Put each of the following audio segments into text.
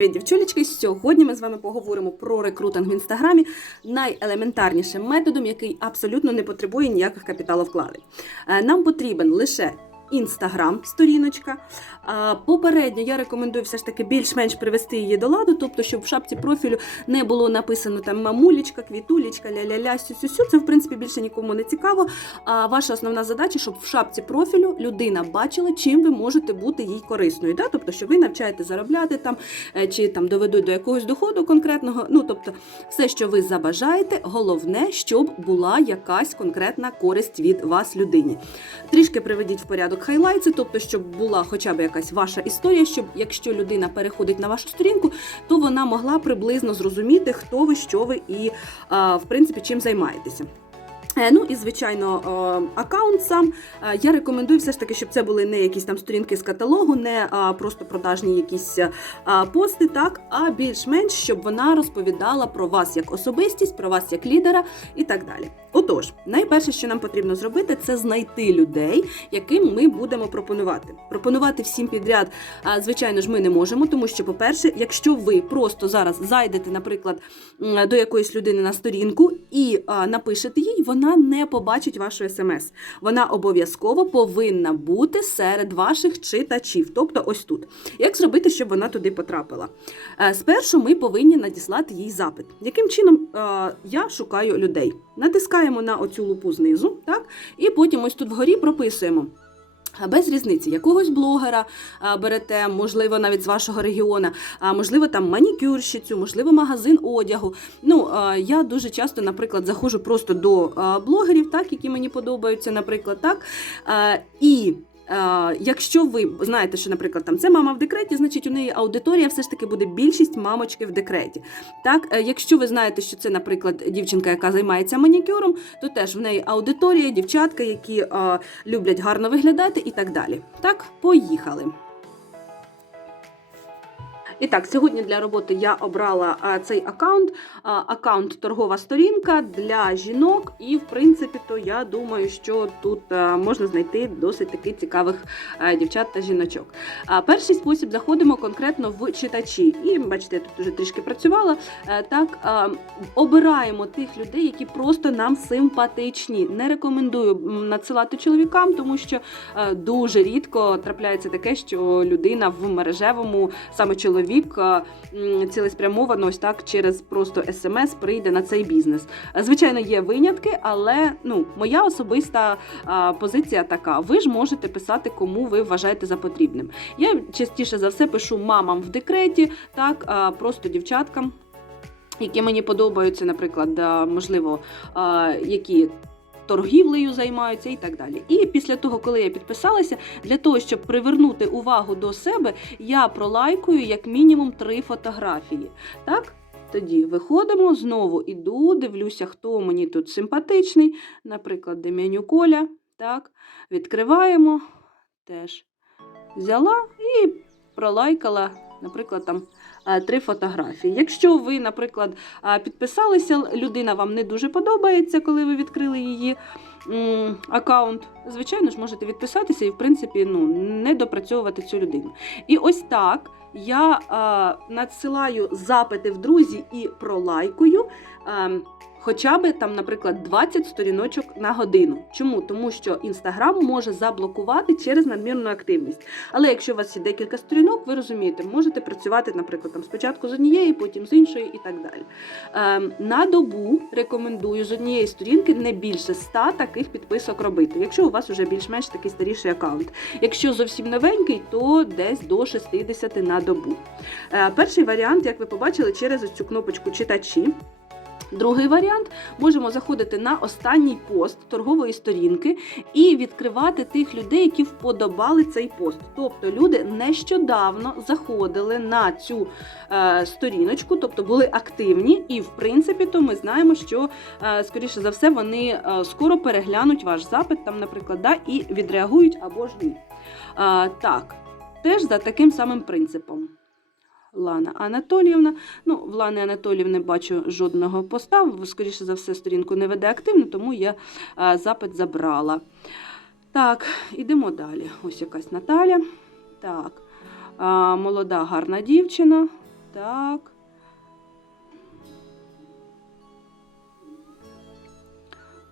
Привіт, дівчулечки! Сьогодні ми з вами поговоримо про рекрутинг в інстаграмі найелементарнішим методом, який абсолютно не потребує ніяких капіталовкладень. Е, Нам потрібен лише інстаграм сторіночка. Попередньо я рекомендую все ж таки більш-менш привести її до ладу, тобто, щоб в шапці профілю не було написано там мамулечка, квітулечка, ля-ля-ля, сю-сю-сю. Це в принципі більше нікому не цікаво. А ваша основна задача, щоб в шапці профілю людина бачила, чим ви можете бути їй корисною. Да? Тобто, що ви навчаєте заробляти там, е, чи там доведуть до якогось доходу конкретного. Ну тобто, все, що ви забажаєте, головне, щоб була якась конкретна користь від вас людині. Трішки приведіть в порядок хайлайтси, тобто, щоб була хоча б якась ваша історія, щоб якщо людина переходить на вашу сторінку, то вона могла приблизно зрозуміти, хто ви, що ви і в принципі чим займаєтеся. Е, Ну і звичайно, аккаунт сам. Е, Я рекомендую все ж таки, щоб це були не якісь там сторінки з каталогу, не просто продажні якісь е, пости, так, а більш-менш, щоб вона розповідала про вас як особистість, про вас як лідера і так далі. Отож, найперше, що нам потрібно зробити, це знайти людей, яким ми будемо пропонувати. Пропонувати всім підряд, звичайно ж, ми не можемо, тому що, по-перше, якщо ви просто зараз зайдете, наприклад, до якоїсь людини на сторінку і напишете їй, вона не побачить вашу смс. Вона обов'язково повинна бути серед ваших читачів, тобто ось тут. Як зробити, щоб вона туди потрапила? Е, Спершу ми повинні надіслати їй запит. Яким чином е, я шукаю людей? Натискаємо на оцю лупу знизу, так? і потім ось тут вгорі прописуємо. Без різниці, якогось блогера берете, можливо, навіть з вашого регіону, а можливо, там манікюрщицю, можливо, магазин одягу. Ну, я дуже часто, наприклад, заходжу просто до блогерів, так, які мені подобаються, наприклад, так. І якщо ви знаєте, що, наприклад, там це мама в декреті, значить у неї аудиторія все ж таки буде більшість мамочки в декреті. Так, Е, якщо ви знаєте, що це, наприклад, дівчинка, яка займається манікюром, то теж в неї аудиторія, дівчатка, які а, люблять гарно виглядати і так далі. Так, поїхали. І так, сьогодні для роботи я обрала цей аккаунт, аккаунт торгова сторінка для жінок, і в принципі, то я думаю, що тут можна знайти досить таки цікавих дівчат та жіночок. Перший спосіб заходимо конкретно в читачі. І бачите, я тут вже трішки працювала. Е, так, обираємо тих людей, які просто нам симпатичні. Не рекомендую надсилати чоловікам, тому що е, дуже рідко трапляється таке, що людина в мережевому саме чоловік м, цілеспрямовано ось так через просто смс прийде на цей бізнес. Звичайно, є винятки, але ну моя особиста позиція така: ви ж можете писати, кому ви вважаєте за потрібним. Я частіше за все пишу мамам в декреті, так просто дівчаткам. Які мені подобаються, наприклад, можливо, які торгівлею займаються і так далі. І після того, коли я підписалася, для того, щоб привернути увагу до себе, я пролайкую як мінімум три фотографії. Так? Тоді виходимо, знову іду, дивлюся, хто мені тут симпатичний. Наприклад, Дем'яню Коля. Так, відкриваємо. Теж взяла і пролайкала, наприклад, там е, три фотографії. Якщо ви, наприклад, е, підписалися, людина вам не дуже подобається, коли ви відкрили її аккаунт, звичайно ж, можете відписатися і, в принципі, ну, не допрацьовувати цю людину. І ось так я е, надсилаю запити в друзі і пролайкую. Е, Хоча би там, наприклад, 20 сторіночок на годину. Чому? Тому що Інстаграм може заблокувати через надмірну активність. Але якщо у вас є декілька сторінок, ви розумієте, можете працювати, наприклад, там спочатку з однієї, потім з іншої і так далі. Ем, на добу рекомендую з однієї сторінки не більше 100 таких підписок робити, якщо у вас вже більш-менш такий старіший аккаунт. Якщо зовсім новенький, то десь до 60 на добу. Е, перший варіант, як ви побачили, через цю кнопочку читачі. Другий варіант можемо заходити на останній пост торгової сторінки і відкривати тих людей, які вподобали цей пост. Тобто люди нещодавно заходили на цю е, сторіночку, тобто були активні, і в принципі, то ми знаємо, що е, скоріше за все вони е, скоро переглянуть ваш запит, там, наприклад, да, і відреагують або ж ні. Е, так, теж за таким самим принципом. Лана Анатоліївна. Ну, в Лани Анатоліївни бачу жодного поста. Скоріше за все, сторінку не веде активно, тому я запит забрала. Так, ідемо далі. Ось якась Наталя. Так, а, молода, гарна дівчина. Так.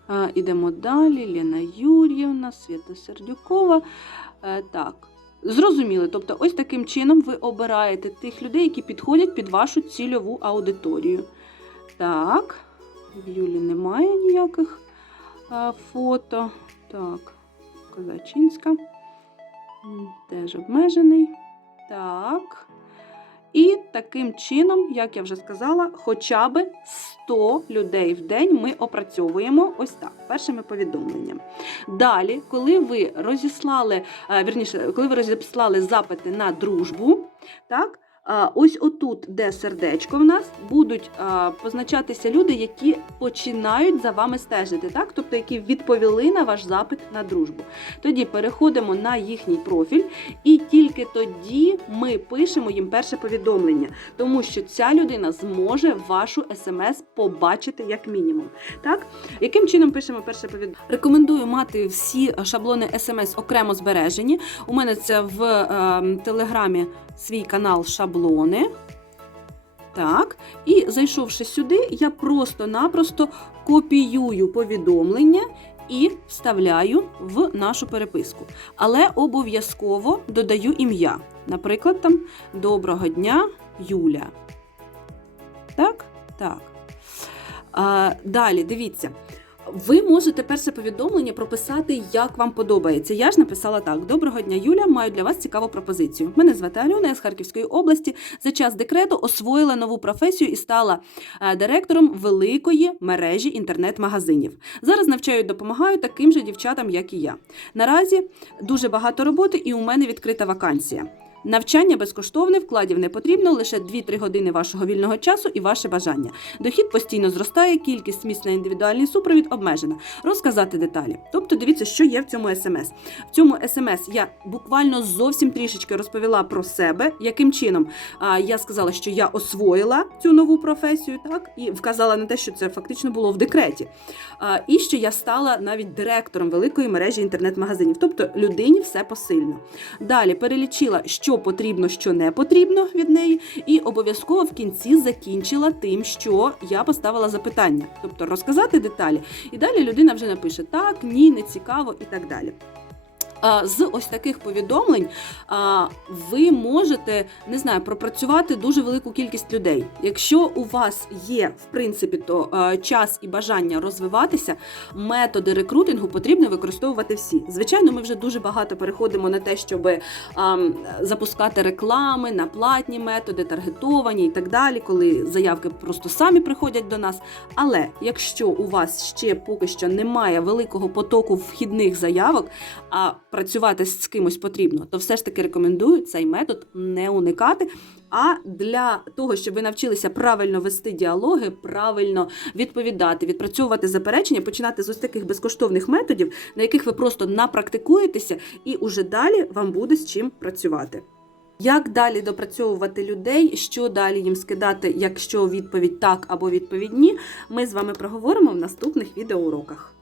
А, ідемо далі. Ліна Юр'ївна, Свята Сердюкова. Е, так. Зрозуміли. Тобто, ось таким чином ви обираєте тих людей, які підходять під вашу цільову аудиторію. Так, в Юлі немає ніяких фото. Так, Казачинська. Теж обмежений. Так. І таким чином, як я вже сказала, хоча б 100 людей в день ми опрацьовуємо ось так, першими повідомленнями. Далі, коли ви розіслали, е, вірніше, коли ви розіслали запити на дружбу, так, ось отут, де сердечко в нас, будуть позначатися люди, які починають за вами стежити, так? тобто які відповіли на ваш запит на дружбу. Тоді переходимо на їхній профіль, і тільки тоді ми пишемо їм перше повідомлення, тому що ця людина зможе вашу смс побачити як мінімум. Так? Яким чином пишемо перше повідомлення? Рекомендую мати всі шаблони смс окремо збережені. У мене це в е, телеграмі свій канал шаблони. Так, і зайшовши сюди, я просто-напросто копіюю повідомлення і вставляю в нашу переписку. Але обов'язково додаю ім'я. Наприклад, там Доброго дня, Юля. Так? Так. А, далі, дивіться. Ви можете перше повідомлення прописати, як вам подобається. Я ж написала так: Доброго дня, Юля. Маю для вас цікаву пропозицію. Мене звати Альона, я з Харківської області. За час декрету освоїла нову професію і стала е, директором великої мережі інтернет-магазинів. Зараз навчаю, допомагаю таким же дівчатам, як і я. Наразі дуже багато роботи, і у мене відкрита вакансія. Навчання безкоштовне, вкладів не потрібно, лише 2-3 години вашого вільного часу і ваше бажання. Дохід постійно зростає, кількість місць на індивідуальний супровід обмежена. Розказати деталі. Тобто, дивіться, що є в цьому смс. В цьому смс я буквально зовсім трішечки розповіла про себе, яким чином я сказала, що я освоїла цю нову професію, так і вказала на те, що це фактично було в декреті. І що я стала навіть директором великої мережі інтернет-магазинів. Тобто людині все посильно. Далі перелічила, що потрібно, що не потрібно від неї, і обов'язково в кінці закінчила тим, що я поставила запитання, тобто розказати деталі. І далі людина вже напише так, ні, не цікаво і так далі. З ось таких повідомлень ви можете не знаю, пропрацювати дуже велику кількість людей. Якщо у вас є в принципі то час і бажання розвиватися, методи рекрутингу потрібно використовувати всі. Звичайно, ми вже дуже багато переходимо на те, щоб запускати реклами на платні методи, таргетовані і так далі, коли заявки просто самі приходять до нас. Але якщо у вас ще поки що немає великого потоку вхідних заявок, а працювати з кимось потрібно, то все ж таки рекомендую цей метод не уникати. А для того, щоб ви навчилися правильно вести діалоги, правильно відповідати, відпрацьовувати заперечення, починати з ось таких безкоштовних методів, на яких ви просто напрактикуєтеся, і уже далі вам буде з чим працювати. Як далі допрацьовувати людей, що далі їм скидати, якщо відповідь так або відповідь ні, ми з вами проговоримо в наступних відеоуроках.